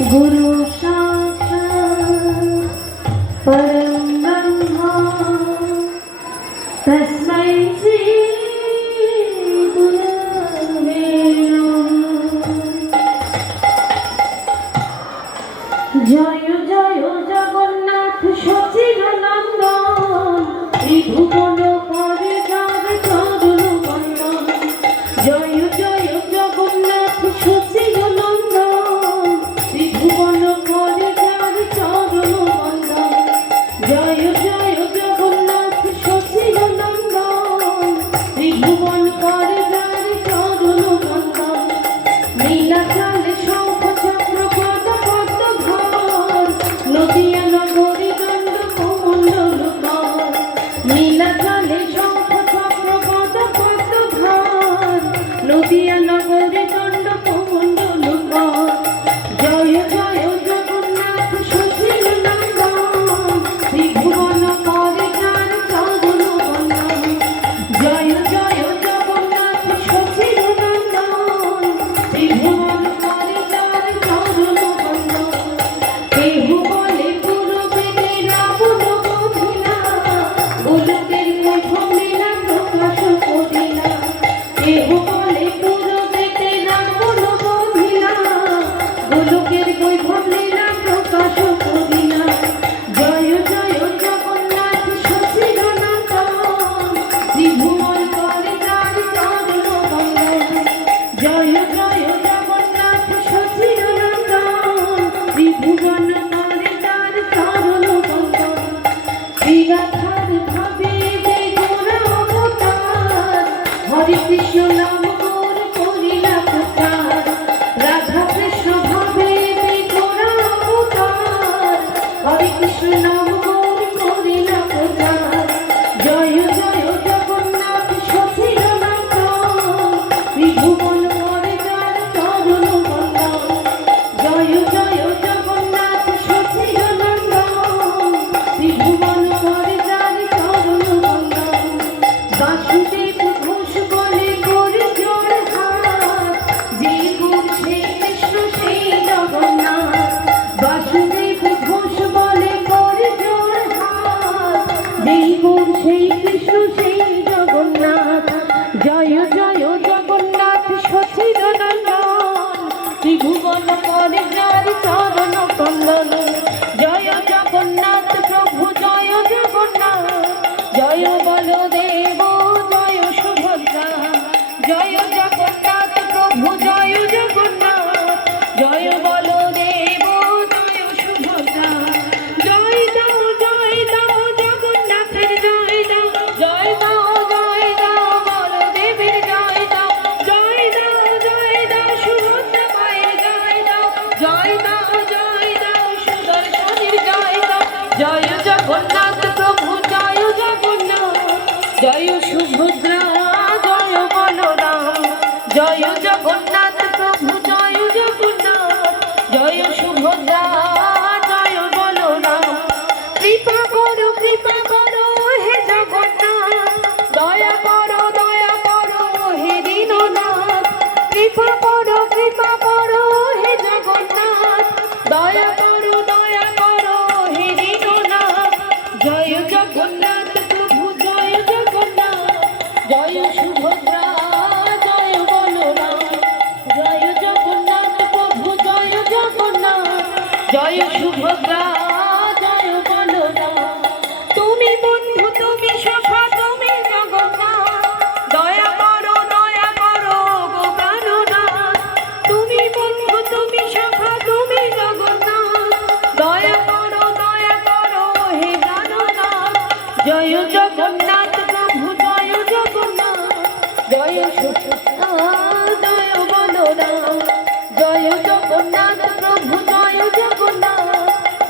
गुरु साक्षात् परं ब्रह्म तस्मै श्री गुरवे नमः। जय जय जगन्नाथ सचिदानन्दन त्रिभुवन करे जार चरण बंदन। जय जय जगन्नाथ सचिदानन्दन त्रिभुवन करे जार चरण बंदन। जय जय जगन्नाथ सचिदानन्दन त्रिभुवन करे जार चरण बंदन। नीलाचले शंख चक्र पद पद्म धर नदिया नगरी दंड कमंडल कर। नीलाचले शंख चक्र पद पद्म धर नदिया नगरी दंड कमंडल कर। जय जय जगन्नाथ सचिदानन्दन त्रिभुवन करे जार चरण बंदन। जय जय जगन्नाथ सचिदानन्दन त्रिभुवन करे जार चरण बंदन। केह বলে পূর্বেতে রাবণ বধিলা গোলকের কৈফল্যা প্রকাশ করিলা। কেহ বলে পূর্বেতে রাবণ বধিলা গোলকের কৈফল্যা প্রকাশ করিলা। জয় জয় জগন্নাথ সচিদানন্দন ত্রিভুবন করে जार চরণ বন্দন। জয় জয় জগন্নাথ সচিদানন্দন ত্রিভুবন করে जार চরণ বন্দন। শ্রীগাথার ভাবে যে গোরা অবতার হরে কৃষ্ণ নাম গৌর করিলা প্রচার। রাধা কৃষ্ণ ভাবে যে গোরা অবতার হরে কৃষ্ণ নাম গৌর করিলা প্রচার। জয় জয় জগন্নাথ সচিদানন্দন ত্রিভুবন করে जार চরণ বন্দন। জয় জয় জগন্নাথ সচিদানন্দন ত্রিভুবন করে जार চরণ বন্দন। বাসুদেব ঘোষ বলে করে জোড় হাত যে গুণ সেই কৃষ্ণ সেই জগন্নাথ। বাসুদেব ঘোষ বলে করে জোড় হাত যে গুণ সেই কৃষ্ণ সেই জগন্নাথ। জয় জয় জগন্নাথ সচিদানন্দন ত্রিভুবন করে जार চরণ বন্দন। জয় জগন্নাথ প্রভু জয় জগন্নাথ জয় বলদেব জয় সুভদ্রা। জয় জগন্নাথ প্রভু জয় জগন্নাথ জয় বলদেব জয় সুভদ্রা। জয় দাও জগন্নাথের জয় দাও। জয় দাও বলদেবের জয় দাও। জয় দাও সুভদ্রা মায়ের জয় দাও। জয় দাও সুদর্শনের জয় দাও। জয় জগন্নাথ প্রভু জয় জগন্নাথ জয় সুভদ্রা জয় বলরাম। জয় জগন্নাথ প্রভু জয় জগন্নাথ জয় সুভদ্রা জয় বলরাম। কৃপা করো হে জগন্নাথ দয়া করো হে দীননাথ। কৃপা করো হে জগন্নাথ দয়া করো হে দীননাথ। জয় জগন্নাথ প্রভু জয় জগন্নাথ জয় সুভদ্রা জয় বলরাম। জয় জগন্নাথ প্রভু জয় জগন্নাথ জয় সুভদ্রা জয় বলরাম। তুমি বন্ধু তুমি সখা তুমি জগন্নাথ দয়া করো গো প্রাণনাথ। তুমি বন্ধু তুমি সখা তুমি জগন্নাথ দয়া করো হে প্রাণনাথ। জয় জগন্নাথ প্রভু জয় জগন্নাথ জয় সুভদ্রা জয় বলরাম। জয় জগন্নাথ প্রভু জয় জগন্নাথ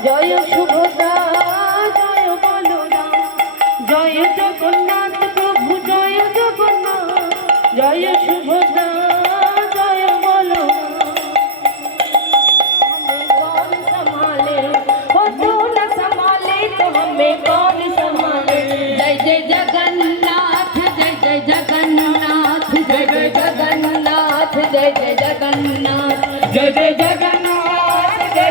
জয় সুভদ্রা জয় বলরাম। জয় জগন্নাথ প্রভু জয় জগন্নাথ জয় সুভদ্রা জয় বলরাম। हमें कौन संभाले हो तू न संभाले तो हमें कौन संभाले। जय जय जगन्नाथ जय जय जगन्नाथ जय जय जगन्नाथ जय जय जगन्नाथ जय जय जगन्नाथ जय